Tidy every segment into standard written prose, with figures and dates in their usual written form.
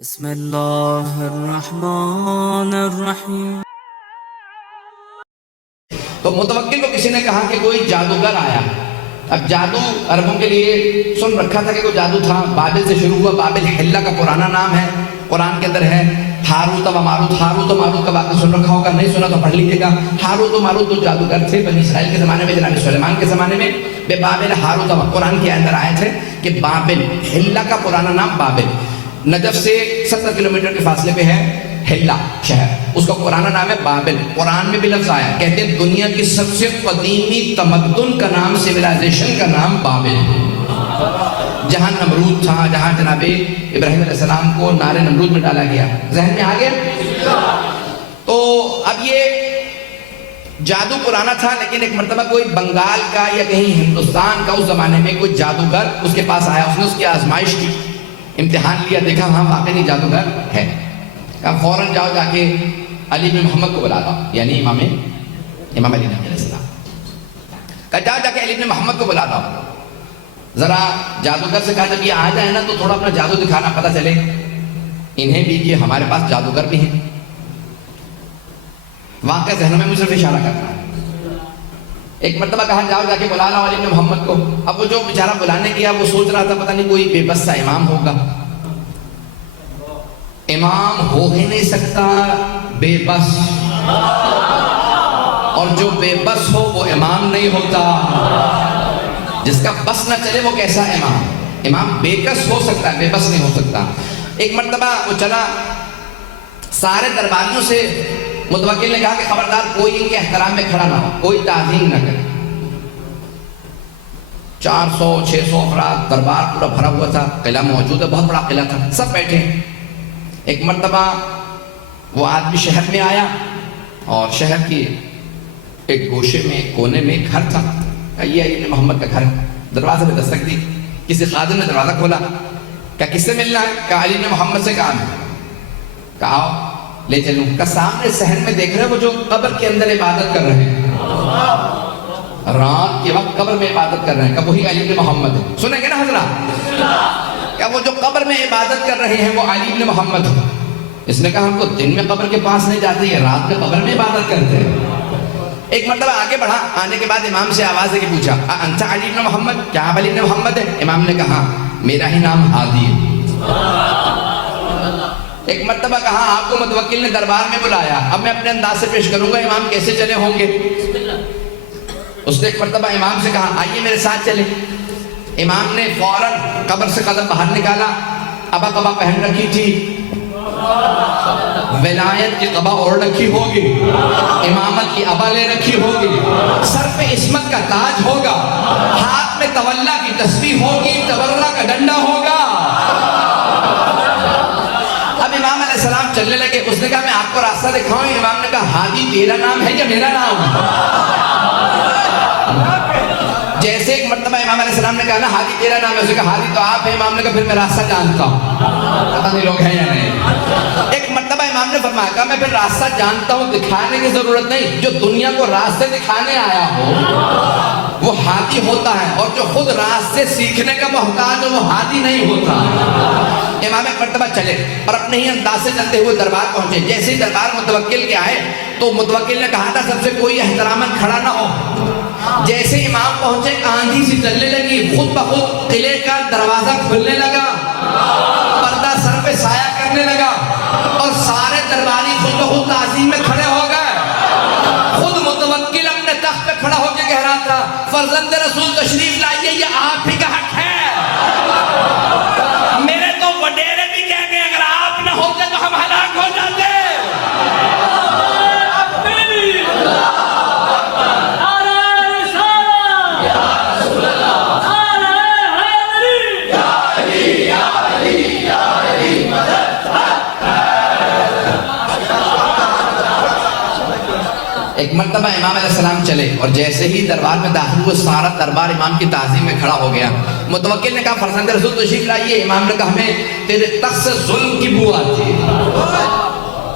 بسم اللہ الرحمن الرحیم۔ تو متوکل کو کسی نے کہا کہ کوئی جادوگر آیا۔ اب جادو عربوں کے لیے سن رکھا تھا کہ کوئی جادو تھا، بابل سے شروع ہوا۔ بابل حلہ کا پرانا نام ہے، قرآن کے اندر ہے۔ ہاروت و ماروت، ہاروت و ماروت کا واقعہ سن رکھا ہوگا، نہیں سنا تو پڑھ لیجیے گا۔ ہاروت و ماروت دو جادوگر تھے بنی اسرائیل کے زمانے میں، جناب سلیمان کے زمانے میں۔ بے بابل ہاروت و قرآن کے اندر آئے تھے کہ بابل، حلہ کا پرانا نام بابل، نجف سے 70 کلومیٹر کے فاصلے پہ ہے حلہ شہر، اس کا پرانا نام ہے بابل۔ قرآن میں بھی لفظ آیا، کہتے ہیں دنیا کی سب سے قدیمی تمدن کا نام، سیولائزیشن کا نام بابل، جہاں نمرود تھا، جہاں جناب ابراہیم علیہ السلام کو نار نمرود میں ڈالا گیا۔ ذہن میں آ گیا؟ تو اب یہ جادو پرانا تھا، لیکن ایک مرتبہ کوئی بنگال کا یا کہیں ہندوستان کا اس زمانے میں کوئی جادوگر اس کے پاس آیا، اس نے اس کی آزمائش کی، امتحان لیا، دیکھا ہاں واقعی جادوگر ہے۔ کہا فوراً جاؤ جا کے علی بن محمد کو بلا لاؤ، یعنی امام علی علیہ السلام۔ کہا جاؤ جا کے علی بن محمد کو بلا لاؤ۔ ذرا جادوگر سے کہا جب یہ آ جائے نا تو تھوڑا اپنا جادو دکھانا، پتہ چلے انہیں بھی کہ ہمارے پاس جادوگر بھی ہیں۔ واقعہ ذہنوں میں مجھے صرف اشارہ کرنا ہے۔ ایک مرتبہ کہا جاؤ جا کے بلا لاؤ علی بن محمد کو۔ اب وہ جو بیچارہ بلانے گیا وہ سوچ رہا تھا پتہ نہیں کوئی بے بس سا امام ہوگا، امام ہو ہی نہیں سکتا بے بس، اور جو بے بس ہو وہ امام نہیں ہوتا، جس کا بس نہ چلے وہ کیسا امام؟ امام بے کس ہو سکتا ہے، بے بس نہیں ہو سکتا۔ ایک مرتبہ وہ چلا، سارے درباریوں سے متوکل نے کہا کہ خبردار کوئی ان کے احترام میں کھڑا نہ ہو، کوئی تعظیم نہ کرے۔ 400-600 افراد، دربار پورا بھرا ہوا تھا، قلعہ موجود ہے، بہت بڑا قلعہ تھا، سب بیٹھے۔ ایک مرتبہ وہ آدمی شہر میں آیا اور شہر کی ایک گوشے میں، ایک کونے میں ایک گھر تھا، کہا یہ علی بن محمد کا گھر ہے۔ دروازے پہ دستک دی، کسی خادم نے دروازہ کھولا، کہا کس سے ملنا ہے؟ کہا علی بن محمد سے کام ہے۔ کہا آؤ لے چلوں۔ کہا سامنے صحن میں دیکھ رہے وہ جو قبر کے اندر عبادت کر رہے ہیں، رات کے وقت قبر میں عبادت کر رہے ہیں، کہ وہی علی بن محمد ہے۔ سنیں گے نا حضرات؟ کہ وہ جو قبر میں عبادت کر رہے ہیں وہ علی بن محمد ہے۔ اس نے کہا ہم کو دن میں قبر کے پاس نہیں جاتے، یہ رات میں قبر میں عبادت کرتے ہیں۔ ایک مرتبہ آگے بڑھا، آنے کے بعد امام سے آواز دے کے پوچھا انت علی بن محمد، کیا آپ علی بن محمد ہے؟ امام نے کہا میرا ہی نام ہادی ہے۔ ایک مرتبہ کہا آپ کو متوکل نے دربار میں بلایا، اب میں اپنے انداز سے پیش کروں گا، امام کیسے چلے ہوں گے؟ اس نے ایک مرتبہ امام سے کہا آئیے میرے ساتھ چلے۔ امام نے فوراً قبر سے قدم باہر نکالا، ابا قبا پہن رکھی تھی، ولایت کی قبا اوڑھ رکھی ہوگی، امامت کی ابا لے رکھی ہوگی، سر پہ عصمت کا تاج ہوگا، ہاتھ میں تولا کی تسبیح ہوگی، تورا کا ڈنڈا ہوگا۔ اب امام علیہ السلام چلنے لگے، اس نے کہا میں آپ کو راستہ دکھاؤں؟ امام نے کہا ہادی تیرا نام ہے یا میرا نام؟ جیسے ایک مرتبہ امام علیہ السلام نے کہا نا ہادی تیرا نام ہے، اس نے کہا ہادی تو آپ ہیں۔ امام نے کہا پھر میں راستہ جانتا ہوں، پتہ نہیں لوگ ہیں یا نہیں۔ ایک مرتبہ امام نے فرمایا کہا میں پھر راستہ جانتا ہوں، دکھانے کی ضرورت نہیں، جو دنیا کو راستے دکھانے آیا ہو وہ ہادی ہوتا ہے، اور جو خود راستے سیکھنے کا محتاج ہو وہ ہادی نہیں ہوتا۔ امام ایک مرتبہ چلے اور اپنے ہی انداز سے چلتے ہوئے دربار پہنچے۔ جیسے ہی دربار متوکل کے آئے تو متوکل نے کہا تھا سب سے کوئی احتراماً کھڑا نہ ہو۔ جیسے امام پہنچے آندھی سی چلنے لگی، خود بخود قلعے کا دروازہ کھلنے لگا، پردہ سر پہ سایہ کرنے لگا، اور سارے درباری خود بخود تعظیم میں کھڑے ہو گئے۔ خود متوکل اپنے تخت پہ کھڑا ہو کے کہہ رہا تھا فرزند رسول تشریف لائیے، یہ آپ ہی کا حق ہے۔ میرے تو وڈیرے بھی کہہ گئے اگر آپ نہ ہوتے تو ہم ہلاک ہو جاتے۔ ایک مرتبہ امام علیہ السلام چلے اور جیسے ہی دربار میں داخل ہوئے سارا دربار امام کی تعظیم میں کھڑا ہو گیا۔ متوکل نے کہا فرزند رسول تشریف لائیے۔ امام نے کہا ہمیں تیرے تخت سے ظلم کی بو آتی ہے،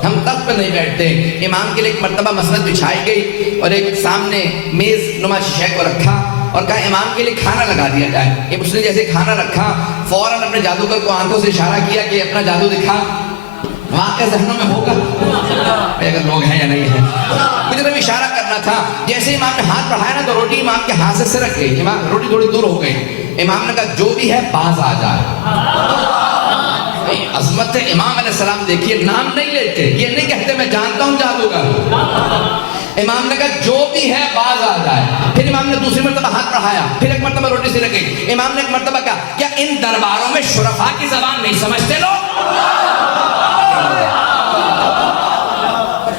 ہم تخت پہ نہیں بیٹھتے۔ امام کے لیے ایک مرتبہ مسند بچھائی گئی اور ایک سامنے میز نما شیشے کو رکھا، اور کہا امام کے لیے کھانا لگا دیا جائے. کہ اس نے جیسے کھانا رکھا فوراً اپنے جادوگر کو آنکھوں سے اشارہ کیا کہ اپنا جادو دکھا. واقع ذہنوں میں ہوگا اگر لوگ ہیں یا نہیں ہیں. مجھے صرف اشارہ کرنا تھا. جیسے امام نے ہاتھ بڑھایا نا تو روٹی امام کے ہاتھ سے سرک گئی. امام روٹی تھوڑی دور ہو گئی. امام نے کہا جو بھی ہے باز آ جائے. عظمت امام علیہ السلام دیکھیے, نام نہیں لیتے, یہ نہیں کہتے میں جانتا ہوں جادوگر. امام نے کہا جو بھی ہے باز آ جائے. پھر امام نے دوسری مرتبہ ہاتھ بڑھایا, پھر ایک مرتبہ روٹی سے لگی. امام نے ایک مرتبہ کہا کیا ان درباروں میں شرفاء کی زبان نہیں سمجھتے لوگ؟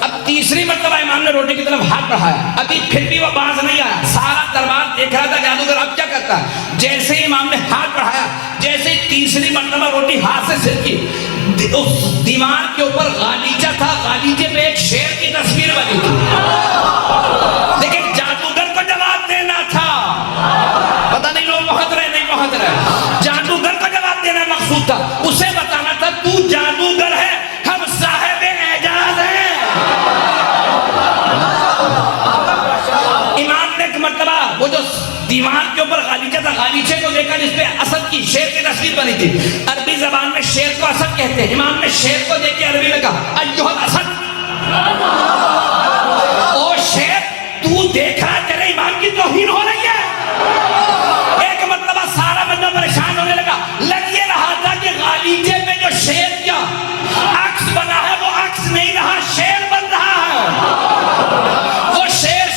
اب تیسری مرتبہ امام نے روٹی کی طرف ہاتھ بڑھایا, ابھی پھر بھی وہ باز نہیں آیا. سارا دربار دیکھ رہا تھا جادوگر اب کیا کرتا ہے. جیسے ہی امام نے ہاتھ بڑھایا, جیسے تیسری مرتبہ روٹی ہاتھ سے سرکی, اس دیوار کے اوپر غالیچہ تھا, غالیچے پہ ایک شیر کی تصویر بنی تھی. لیکن جادوگر کو جواب دینا تھا, پتہ نہیں لوگ پہنچ رہے نہیں پہنچ رہے. جادوگر کو جواب دینا مقصود تھا, اسے بتانا تھا تو جادوگر ہے, ہم صاحب اعجاز ہیں. امام نے ایک مرتبہ وہ جو دیوار کے اوپر غالیچہ تھا, غالیچے کو دیکھا جس پہ اسد کی شیر کی تصویر بنی تھی. عربی زبان میں شیر کو اسد کہتے ہیں. امام نے شیر کو دیکھ کے عربی میں کہا ایھا الاسد, او شیر تو دیکھ رہا تیرے امام کی توہین ہو رہی ہے. ایک مرتبہ سارا بندہ پریشان ہونے لگا. لگ یہ رہا تھا کہ غالیچے میں جو شیر کیا عکس بنا ہے وہ عکس نہیں رہا, شیر بن رہا ہے. وہ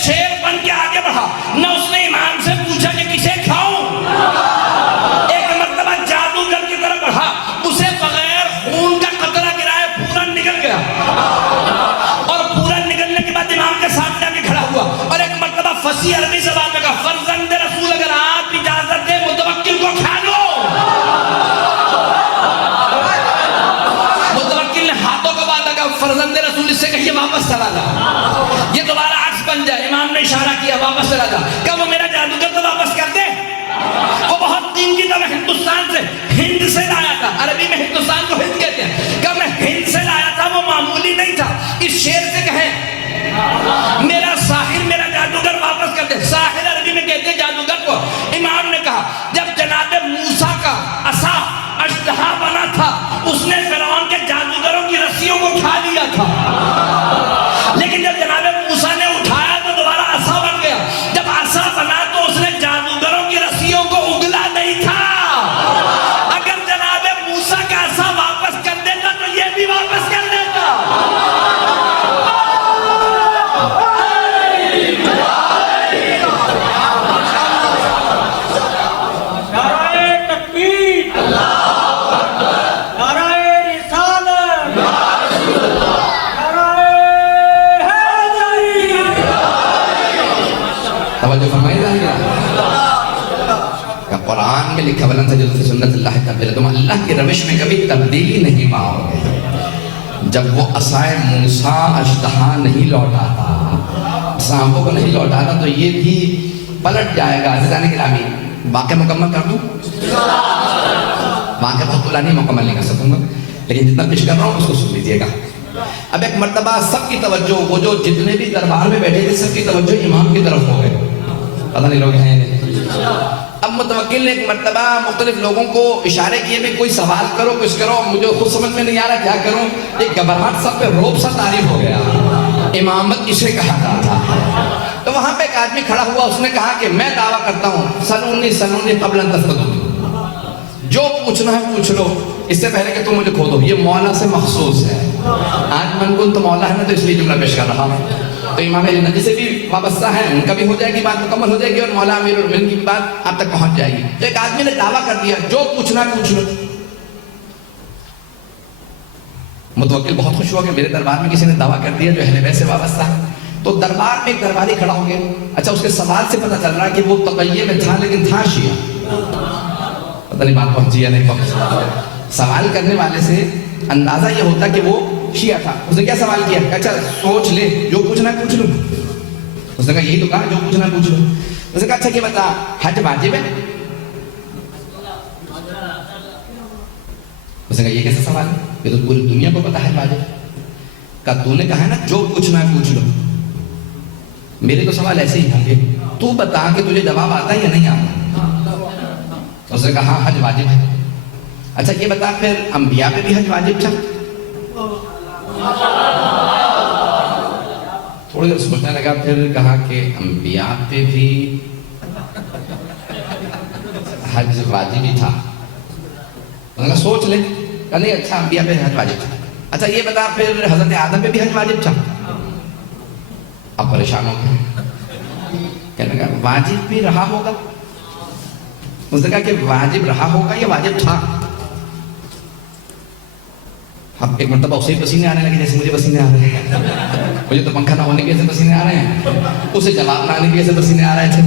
شیر بن کے آگے بڑھا. نہ اس نے امام سے پوچھا کہ کسے کھاؤں. ایک مرتبہ جادوگر کی طرف بڑھا, اسے بغیر خون کا قطرہ گرائے پورا نکل گیا. اور پورا نکلنے کے بعد امام کے سامنے آ کے کھڑا ہوا اور ایک مرتبہ فصیح عربی زبان میں کہا فرزند رسول اگر آپ اجازت دیں متوکل کو کھا لو. متوکل نے ہاتھوں کو باندھا, کہا فرزند رسول اس سے کہیے واپس چلا جا, یہ دوبارہ عکس بن جائے. امام نے اشارہ کیا واپس چلا جا. کہا وہ میرا جادوگر تو واپس کر دے, وہ بہت قیمتی تھا, میں ہندوستان سے ہند سے لایا تھا. عربی میں ہندوستان کو ہند کہتے ہیں. کہا میں ہند سے لایا تھا, وہ معمولی نہیں تھا. اس شیر سے کہیں میرا ساحر میرا جادوگر واپس کر دے. ساحر عربی میں کہتے ہیں جادوگر کو. امام نے کہا جب جناب موسیٰ کا عصا اژدہا بنا تھا, اس نے فرعون کے جادوگروں کی رسیوں کو کھا لیا تھا. لیکن جب جناب موسیٰ نے اٹھایا تو دوبارہ عصا بن گیا. جب عصا بنا تو اس نے جادوگروں کی رسیوں کو اگلا نہیں تھا. اگر جناب موسیٰ کا عصا واپس کر دیتا تو یہ بھی واپس کر دیتا. قرآن میں لکھا ولن تجد سنت اللہ تبدیلا, تم اللہ کی روش میں کبھی تبدیلی نہیں پاؤ گے. جب وہ عصائے موسیٰ اژدہا نہیں لوٹاتا, سانپوں کو نہیں لوٹاتا, تو یہ بھی پلٹ جائے گا. عزیزان گرامی, واقعہ مکمل کر دوں؟ واقعہ بہت طولانی مکمل نہیں کر سکوں گا, لیکن جتنا پیش کر رہا ہوں اس کو سن لیجیے گا. اب ایک مرتبہ سب کی توجہ, وہ جو جتنے بھی دربار میں بیٹھے تھے سب کی توجہ امام کی طرف ہو گئے. پتہ نہیں لوگ ہیں. اب متوکل نے ایک مرتبہ مختلف لوگوں کو اشارے کیے بھی کوئی سوال کرو, کچھ کرو. مجھے خود سمجھ میں نہیں آ رہا کیا کروں. ایک گھبراہٹ سب پہ روب سا تعریف ہو گیا. امامت کسے کہا جاتا ہے؟ تو وہاں پہ ایک آدمی کھڑا ہوا, اس نے کہا کہ میں دعویٰ کرتا ہوں سنونی قبل ان تسألوا, جو پوچھنا ہے پوچھ لو اس سے پہلے کہ تم مجھے کھو دو. یہ مولا سے مخصوص ہے. آج من کن تو مولا ہے نا, تو اس لیے جملہ پیش کر رہا ہوں. تو امام علی ندوی سے بھی وابستہ ہیں, ان کا بھی ہو جائے گی بات, مکمل ہو جائے گی, اور مولا امیر المومنین کی بات آپ تک پہنچ جائے گی. تو ایک آدمی نے دعویٰ کر دیا جو پوچھنا پوچھ لو. متوکل بہت خوش ہوا کہ میرے دربار میں کسی نے دعویٰ کر دیا جو اہل بیت سے وابستہ ہے. تو دربار میں ایک درباری کھڑا ہو گیا. اچھا, اس کے سوال سے پتہ چل رہا کہ وہ تقیہ میں تھا لیکن تھا شیعہ. پتہ نہیں بات پہنچی یا نہیں پہنچی. سوال کرنے والے سے اندازہ یہ ہوتا کہ وہ شیعہ تھا. اس نے کیا سوال کیا؟ اچھا سوچ لے, جو پوچھنا ہے پوچھ لو. اس نے کہا یہی تو کہا جو پوچھنا ہے پوچھ لو. اس نے کہا اچھا یہ بتا حج واجب ہے؟ اس نے کہا یہ کیسا سوال ہے, یہ تو پوری دنیا کو پتا ہے واجب. کہا تو نے کہا ہے نا جو پوچھنا ہے پوچھ لو, میرے تو سوال ایسے ہی ہوں گے. اب تو بتا کہ تجھے جواب آتا ہے یا نہیں آتا؟ اس نے کہا حج واجب ہے. اچھا یہ بتا پھر انبیاء پہ بھی حج واجب تھا؟ تھوڑی دیر سوچنے لگا, پھر کہا کہ انبیاء پہ بھی حج واجب ہی تھا. انہوں نے کہا سوچ لے. کہا نہیں اچھا انبیاء پہ حج واجب تھا. اچھا یہ بتا پھر حضرت آدم پہ بھی حج واجب تھا؟ اب پریشان ہو گئے. کہنے لگا واجب بھی رہا ہوگا. اس نے کہا کہ واجب رہا ہوگا یا واجب تھا؟ اب ایک مرتبہ اسے پسینے آنے لگے جیسے مجھے پسینے آ رہے ہیں. مجھے تو پنکھا نہ ہونے کے جیسے پسینے آ رہے ہیں, اسے جواب نہ آنے کے جیسے پسینے آ رہے تھے.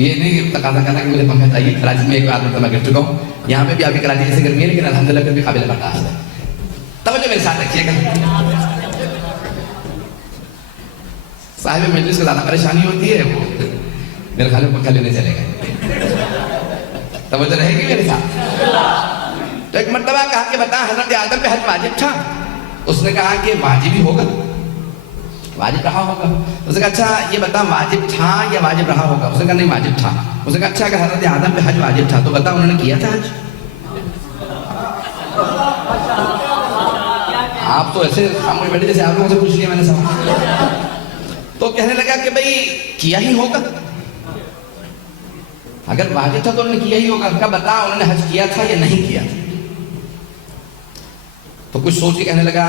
یہ نہیں تقاضا کرنا کہ مجھے پنکھا چاہیے. کراچی میں ایک بار مرتبہ گر چکا ہوں, یہاں پہ بھی آپ کی کراچی جیسے گرمی ہے لیکن الحمدللہ پھر بھی قابل برداشت ہے. توجہ میرے ساتھ رکھیے گا. صاحب مجلس کو زیادہ پریشانی ہوتی ہے, وہ میرے خیال میں پنکھا لینے چلے گئے. توجہ رہے گی میرے ساتھ. تو ایک مرتبہ کہا کہ بتا حضرت آدم پہ حج واجب تھا؟ اس نے کہا کہ واجب ہی ہوگا, واجب رہا ہوگا. اس نے کہا اچھا یہ بتا واجب تھا یا واجب رہا ہوگا؟ اس نے کہا نہیں واجب تھا. اس نے کہا اچھا کہ حضرت آدم پہ حج واجب تھا تو بتا انہوں نے کیا تھا حج؟ آپ تو ایسے خاموش بیٹھے جیسے آپ لوگوں سے پوچھ لیا میں نے سوال. تو کہنے لگا کہ بھئی کیا ہی ہوگا, اگر واجب تھا تو انہوں نے کیا ہی ہوگا. کہا بتا انہوں نے حج کیا تھا یا نہیں کیا تھا؟ تو کچھ سوچ کے کہنے لگا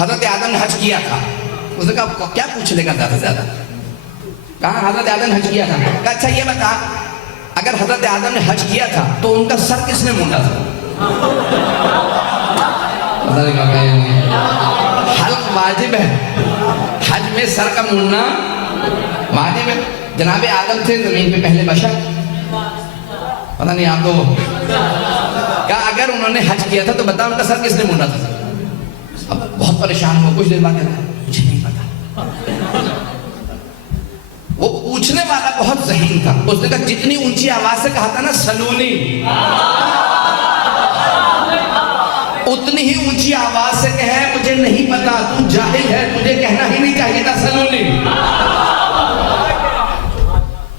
حضرت آدم نے حج کیا تھا. اس نے کہا کیا پوچھ لے گا زیادہ سے زیادہ؟ کہا حضرت آدم نے حج کیا تھا. کہا اچھا یہ بتا اگر حضرت آدم نے حج کیا تھا تو ان کا سر کس نے مونڈا تھا؟ حلق واجب ہے, حج میں سر کا مونڈنا واجب ہے. جناب آدم تھے زمین پہ پہلے بشر, پتہ نہیں آپ تو. کہا اگر انہوں نے حج کیا تھا تو بتا ان کا سر کس نے مونڈا تھا؟ اب بہت پریشان ہوا. کچھ دیر بعد کہا مجھے نہیں پتا. وہ پوچھنے والا بہت ذہین تھا. اس نے کہا جتنی اونچی آواز سے کہا تھا نا سلونی, اتنی ہی اونچی آواز سے کہے مجھے نہیں پتا, تو جاہل ہے, تجھے کہنا ہی نہیں چاہیے تھا سلونی.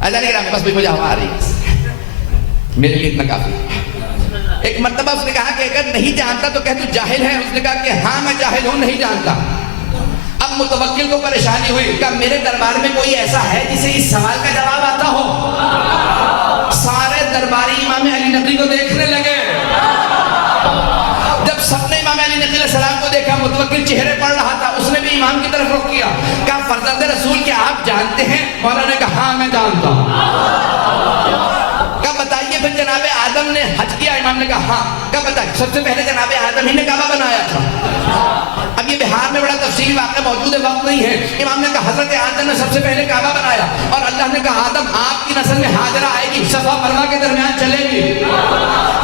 ایسا نہیں کہ بس بھی مجھے ہوا آ رہی ہے, میرے لیے اتنا کافی. ایک مرتبہ اس نے کہا کہ اگر نہیں جانتا تو کہہ تو جاہل ہے. اس نے کہا کہ ہاں میں جاہل ہوں, نہیں جانتا. اب متوکل کو پریشانی ہوئی. کہا میرے دربار میں کوئی ایسا ہے جسے اس سوال کا جواب آتا ہو؟ سارے درباری امام علی نقی کو دیکھنے لگے. جب سب نے امام علی نقی علیہ السلام کو دیکھا, متوکل چہرے پڑ رہا تھا, اس نے بھی امام کی طرف رخ کیا. کہا فرزند رسول کیا آپ جانتے ہیں؟ مولانا نے کہا ہاں میں جانتا ہوں. کہا بتائیے پھر جناب آدم نے حج کیا؟ امام نے کہا ہاں. کہا بتائیے سب سے پہلے جناب آدم ہی نے کعبہ بنایا تھا. اب یہ بہار میں بڑا تفصیلی واقعہ موجود ہے, وقت نہیں ہے. امام نے کہا حضرت آدم نے سب سے پہلے کعبہ بنایا, اور اللہ نے کہا آدم آپ کی نسل میں ہاجرہ آئے گی, صفا مروا کے درمیان چلے گی,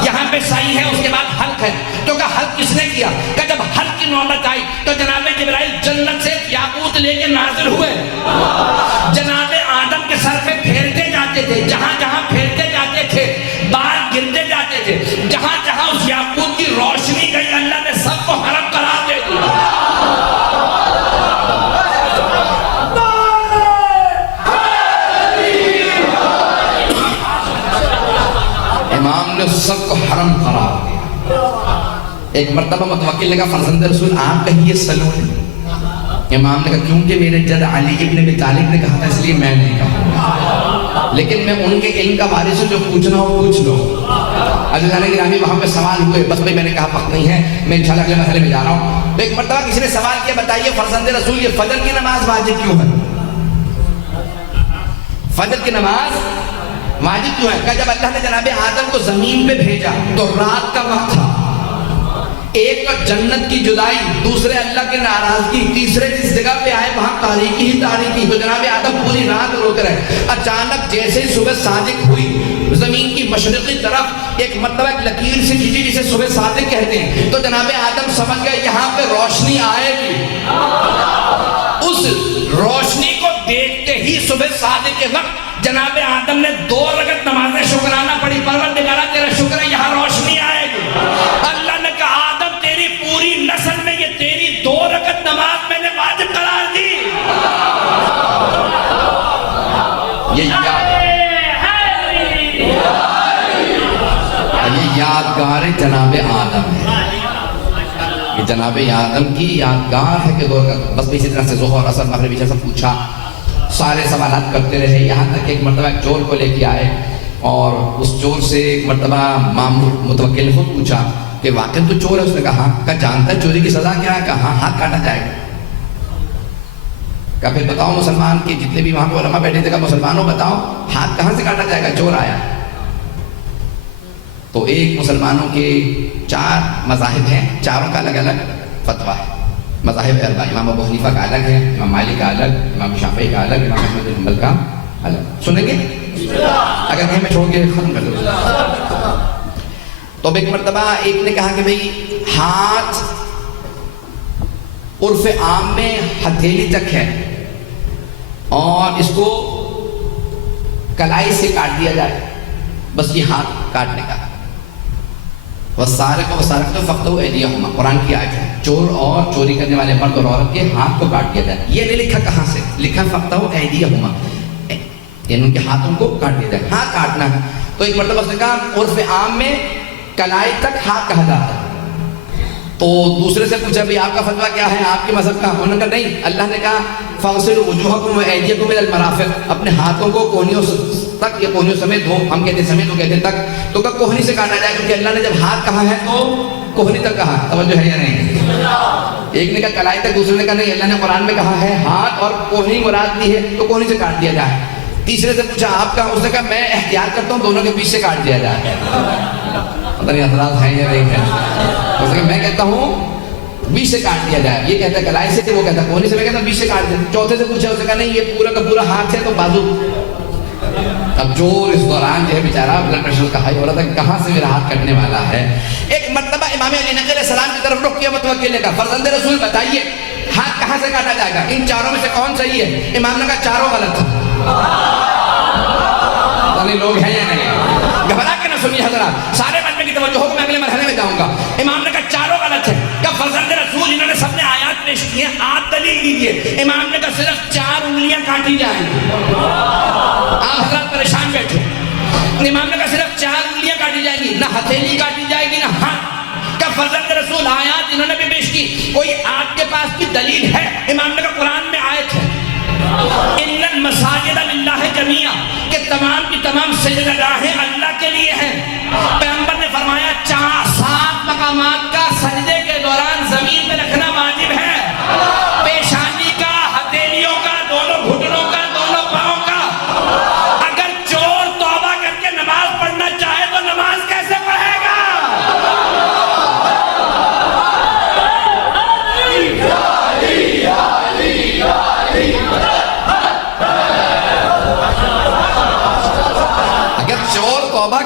یہاں پہ سعی ہے, اس کے بعد حلق ہے. تو کہا حلق کس نے کیا؟ کہ جب حلق کی نوبت آئی تو جناب جبرائیل جنت سے یاقوت لے کے نازل ہوئے, جناب آدم کے سر پہ پھیرتے جاتے تھے, جہاں جہاں پھیرتے جاتے تھے بال گرتے جاتے تھے, جہاں جہاں اس یاقوت کی روشنی گئی اللہ نے سب کو حرم قرار دے دیا. امام نے سب کو حرم قرار دیا. ایک مرتبہ متوکل نے کہا فرزند رسول آپ کہیے سلونی. امام نے کہا کیونکہ میرے جد علی ابن ابی طالب نے کہا تھا اس لیے میں نہیں کہا, لیکن میں ان کے علم کا وارث ہوں, جو پوچھنا ہو پوچھ لو. عزیزان گرامی وہاں پہ سوال ہوئے, بس بھئی میں نے کہا وقت نہیں ہے, میں انشاءاللہ اگلے مسئلے میں جا رہا ہوں. تو ایک مرتبہ کسی نے سوال کیا بتائیے فرزند رسول یہ فجر کی نماز واجب کیوں ہے؟ فجر کی نماز واجب کیوں ہے؟ کہ جب اللہ نے جناب آدم کو زمین پہ بھیجا تو رات کا وقت تھا, ایک تو جنت کی جدائی, دوسرے اللہ کی ناراضگی, تیسرے جس جگہ پہ آئے وہاں تاریکی ہی تاریکی. تو جناب آدم پوری رات رو کر رہے. اچانک جیسے ہی صبح صادق ہوئی زمین کی مشرقی طرف ایک مرتبہ ایک لکیر سی کھینچی جسے صبح صادق کہتے ہیں, تو جناب آدم سمجھ گئے یہاں پہ روشنی آئے گی. اس روشنی کو دیکھتے ہی صبح صادق کے وقت جناب آدم نے 2 رکعت نماز شکرانہ پڑھی, پروردگارا تیرا شکر ہے یہاں روشنی آئے گی. اللہ نے کہا آدم تیری پوری نسل میں یہ تیری 2 رکعت نماز میں نے واجب قرار دی. جناب آدم ہے. یہ جناب آدم کی یادگار ہے کہ بس اسی طرح سے ظہر اثر مغرب عشاء سب پوچھا, سارے سوالات کرتے رہے, یہاں تک ایک مرتبہ ایک چور کو لے کے آئے اور اس چور سے ایک مرتبہ مامور متوکل خود پوچھا کہ واقعی تو چور ہے؟ اس نے کہا کہ جانتا ہے چوری کی سزا کیا ہے؟ کہا ہاتھ کاٹا جائے گا. کہا پھر بتاؤ مسلمان کے جتنے بھی وہاں پہ علماء بیٹھے تھے, کہا مسلمانوں بتاؤ ہاتھ کہاں سے کاٹا جائے گا, چور آیا. تو ایک مسلمانوں کے 4 مذاہب ہیں, چاروں کا الگ الگ فتویٰ ہے. مذاہب اربعہ, امام ابو حنیفہ کا الگ ہے, امام مالک کا الگ, امام شافعی کا الگ, امام احمد بن حنبل کا الگ. سنیں گے اگر کہیں میں چھوڑ کے ختم کر دوں. تو اب ایک مرتبہ ایک نے کہا کہ بھئی ہاتھ عرف عام میں ہتھیلی تک ہے اور اس کو کلائی سے کاٹ دیا جائے, بس یہ ہاتھ کاٹنے کا. وَالسَّارِقُ وَالسَّارِقَةُ فَاقْطَعُوا أَيْدِيَهُمَا, قرآن کی آیت ہے. چور اور چوری کرنے والے مرد اور عورت کے ہاتھ کو کاٹ دیا جائے. یہ نہیں لکھا کہاں سے, لکھا فَاقْطَعُوا أَيْدِيَهُمَا, یعنی ان کے ہاتھوں کو کاٹ دیا جائے, ہاتھ کاٹنا. تو ایک مرتبہ اس نے کہا عرف عام میں کلائی تک ہاتھ کہا جاتا ہے. تو دوسرے سے پوچھا بھی آپ کا فتویٰ کیا ہے, آپ کے مذہب کا؟ انہوں نے کہا نہیں, اللہ نے کہا فَاغْسِلُوا وُجُوهَكُمْ وَأَيْدِيَكُمْ إِلَى الْمَرَافِقِ, اپنے ہاتھوں کو کوہنیوں تک یا کوہنیوں سمیت دھو. ہم کہتے سمیت, وہ کہتے تک. تو کہا کوہنی سے کاٹا جائے کیونکہ اللہ نے جب ہاتھ کہا ہے تو کوہنی تک کہا. توجہ ہے یا نہیں؟ ایک نے کہا کلائی تک, دوسرے نے کہا نہیں, اللہ نے قرآن میں کہا ہے ہاتھ اور کوہنی مراد دی ہے تو کوہنی سے کاٹ دیا جائے. تیسرے سے پوچھا آپ کا, اس نے کہا میں احتیاط کرتا ہوں دونوں کے بیچ سے کاٹ دیا جائے. پتہ نہیں حضرات ہیں یا نہیں ہے. اس نے کہا میں کہتا ہوں بیچ سے کاٹ دیا جائے. یہ کہتا ہے کلائی سے, وہ کہتا ہے کوہنی سے, میں کہتا ہوں بیچ سے کاٹ دیا. چوتھے سے پوچھا, اس نے کہا نہیں یہ پورا کا پورا ہاتھ ہے تو بازو. اب چور اس دوران جو ہے بیچارہ بلڈ پریشر کا ہائی ہو رہا تھا کہ کہاں سے میرا ہاتھ کٹنے والا ہے. ایک مرتبہ امام علی نقی علیہ السلام کی طرف رخ کیا متوکل نے کہا فرزند رسول بتائیے ہاتھ کہاں سے کاٹا جائے گا, ان چاروں میں سے کون صحیح ہے؟ امام نے کہا چاروں غلط. یعنی لوگ ہیں یا نہیں؟ گھبرا کے نہ سنیے حضرات, سارے بچے کی توجہ ہو, میں اگلے مرحلے میں جاؤں گا. امام نے کہا چاروں غلط ہے. کہا فرزند رسول, انہوں نے سب نے آیات پیش کی ہیں, آپ دلیل دیجیے. امام نے کہا صرف 4 انگلیاں کاٹی جائیں. آپ حضرات پریشان بیٹھے. امام نے کہا صرف 4 انگلیاں کاٹی جائیں گی, نہ ہتھیلی کاٹی جائے گی نہ ہاتھ. کہا فرزند رسول آیات انہوں نے بھی پیش کی, کوئی آپ کے پاس بھی دلیل ہے؟ امام نے کہا قرآن میں آیت ہے ان المساجد للہ جمیعا, کہ تمام کی تمام سجدگاہیں اللہ کے لیے ہیں. پیغمبر نے فرمایا 7 مقامات کا سجدے کے دوران زمین پہ رکھنا واجب ہے. پیشانی کا, ہتھیلیوں کا, دونوں گھٹنوں کا, دونوں پاؤں کا. اگر چور توبہ کر کے نماز پڑھنا چاہے تو نماز کیسے پڑھے گا؟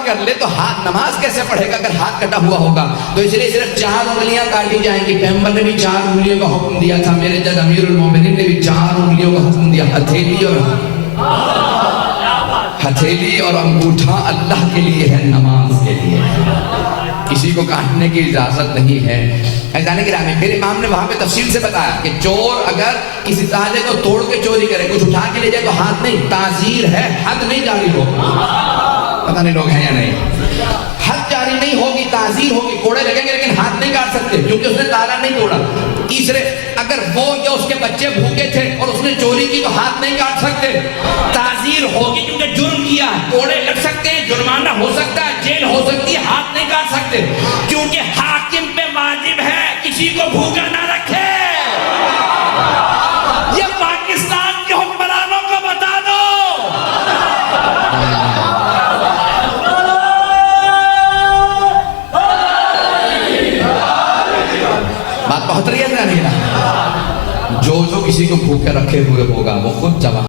کر لے تو ہاتھ نماز کیسے پڑھے گا اگر ہاتھ کٹا ہوا ہوگا؟ تو اس لیے صرف 4 انگلیاں کاٹی جائیں گی. پیغمبر نے بھی 4 انگلیوں کا حکم دیا تھا. میرے جد امیر المومنین نے بھی 4 انگلیوں کا حکم دیا. ہتھیلی اور انگوٹھا اللہ کے لیے ہے, نماز کے لیے. کسی کو کاٹنے کی اجازت نہیں ہے. ایسا نہیں کہ پھر امام نے وہاں پہ تفصیل سے بتایا کہ چور اگر کسی تالے کو توڑ کے چوری کرے, کچھ اٹھا کے لے جائے تو ہاتھ نہیں, تعزیر ہے, حد نہیں جاری ہو. پتہ نہیں لوگ ہیں یا نہیں. حد جاری نہیں ہوگی, تعزیر ہوگی, کوڑے لگیں گے لیکن ہاتھ نہیں کاٹ سکتے کیونکہ اس نے تالا نہیں توڑا. تیسرے, اگر وہ یا اس کے بچے بھوکے تھے اور اس نے چوری کی تو ہاتھ نہیں کاٹ سکتے, تعزیر ہوگی کیونکہ جرم کیا. کوڑے لگ سکتے ہیں, جرمانہ ہو سکتا ہے, جیل ہو سکتی ہے, ہاتھ نہیں کاٹ سکتے کیونکہ حاکم پہ واجب ہے کسی کو بھوکا نہ رکھے. یہ پاکستان کے حکمرانوں کو بتا دو. بات بہت رہی ہے, جو کسی کو بھوکے رکھے ہوئے ہوگا وہ خود جواب